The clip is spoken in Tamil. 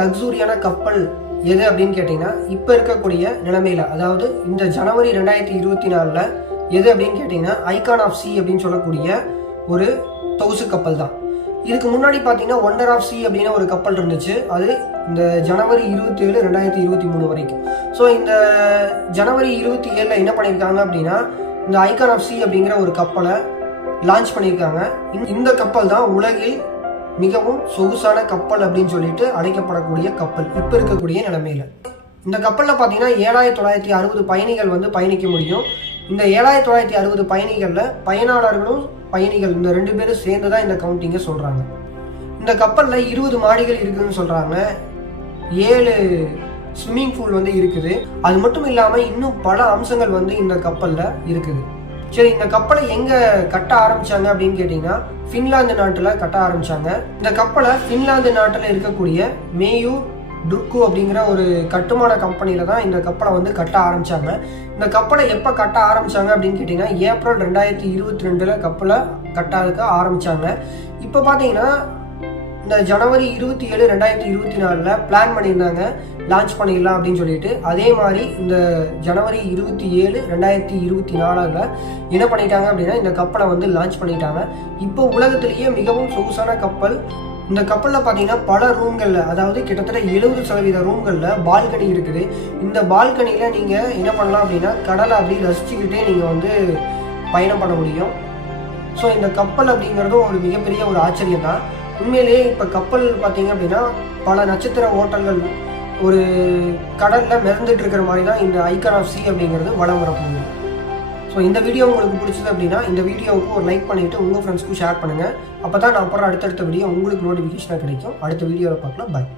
லக்ஸூரியான கப்பல் எது அப்படின்னு கேட்டிங்கன்னா இப்போ இருக்கக்கூடிய நிலைமையில், அதாவது இந்த ஜனவரி 2024 எது அப்படின்னு கேட்டிங்கன்னா ஐகான் ஆஃப் சி அப்படின்னு சொல்லக்கூடிய ஒரு தொகுசு கப்பல் தான். இதுக்கு முன்னாடி பார்த்தீங்கன்னா ஒண்டர் ஆஃப் சி அப்படின்னு ஒரு கப்பல் இருந்துச்சு. அது இந்த ஜனவரி 27, 2023 வரைக்கும். ஸோ இந்த ஜனவரி 27 என்ன பண்ணியிருக்காங்க அப்படின்னா இந்த ஐகான் ஆஃப் சி அப்படிங்கிற ஒரு கப்பலை லான்ச் பண்ணியிருக்காங்க. இந்த கப்பல் தான் உலகில் மிகவும் சொகுசான கப்பல் அப்படின்னு சொல்லிட்டு அழைக்கப்படக்கூடிய கப்பல் இப்போ இருக்கக்கூடிய நிலைமையில. இந்த கப்பலில் பார்த்தீங்கன்னா 7960 பயணிகள் பயணிக்க முடியும். இந்த 7960 பயணிகளில் பயனாளர்களும் பயணிகள் இந்த 2 பேரும் சேர்ந்து தான் இந்த கவுண்டிங்கை சொல்கிறாங்க. இந்த கப்பலில் 20 மாடிகள் இருக்குதுன்னு சொல்கிறாங்க. 7 ஸ்விம்மிங் பூல் இருக்குது. அது மட்டும் இல்லாமல் இன்னும் பல அம்சங்கள் இந்த கப்பலில் இருக்குது. சரி, இந்த கப்பலை எங்கே கட்ட ஆரம்பித்தாங்க அப்படின்னு கேட்டிங்கன்னா ஃபின்லாந்து நாட்டில் கட்ட ஆரம்பித்தாங்க. இந்த கப்பலை ஃபின்லாந்து நாட்டில் இருக்கக்கூடிய மேயூர் டுர்கு அப்படிங்கிற ஒரு கட்டுமான கம்பெனியில் தான் இந்த கப்பலை கட்ட ஆரம்பித்தாங்க. இந்த கப்பலை எப்போ கட்ட ஆரம்பித்தாங்க அப்படின்னு கேட்டிங்கன்னா ஏப்ரல் 2022 கப்பலை கட்ட ஆரம்பித்தாங்க. இப்போ பார்த்தீங்கன்னா இந்த ஜனவரி 27, 2024 பிளான் பண்ணியிருந்தாங்க லான்ச் பண்ணிடலாம் அப்படின்னு சொல்லிட்டு. அதே மாதிரி இந்த ஜனவரி 27, 2024 என்ன பண்ணிட்டாங்க அப்படின்னா இந்த கப்பலை லான்ச் பண்ணிட்டாங்க. இப்போ உலகத்திலேயே மிகவும் சொகுசான கப்பல். இந்த கப்பலில் பார்த்தீங்கன்னா பல ரூம்களில், அதாவது கிட்டத்தட்ட 70% ரூம்களில் பால்கனி இருக்குது. இந்த பால்கனியில் நீங்கள் என்ன பண்ணலாம் அப்படின்னா கடலை அப்படி ரசிச்சுக்கிட்டே நீங்கள் பயணம் பண்ண முடியும். ஸோ இந்த கப்பல் அப்படிங்கிறதும் ஒரு மிகப்பெரிய ஒரு ஆச்சரியம் தான் உண்மையிலேயே. இப்போ கப்பல் பார்த்தீங்க அப்படின்னா பல நட்சத்திர ஓட்டங்கள் ஒரு கடலில் மிதந்துட்டு இருக்கிற மாதிரி தான் இந்த ஐகான் ஆஃப் சி அப்படிங்கிறது வளம் வரப்போகுது. ஸோ இந்த வீடியோ உங்களுக்கு பிடிச்சது அப்படின்னா இந்த வீடியோவுக்கு ஒரு லைக் பண்ணிவிட்டு உங்கள் ஃப்ரெண்ட்ஸ்க்கும் ஷேர் பண்ணுங்கள். அப்போ தான் நான் அப்புறம் அடுத்தடுத்த வீடியோ உங்களுக்கு நோட்டிஃபிகேஷனாக கிடைக்கும். அடுத்த வீடியோவில் பார்க்கலாம். பாய்.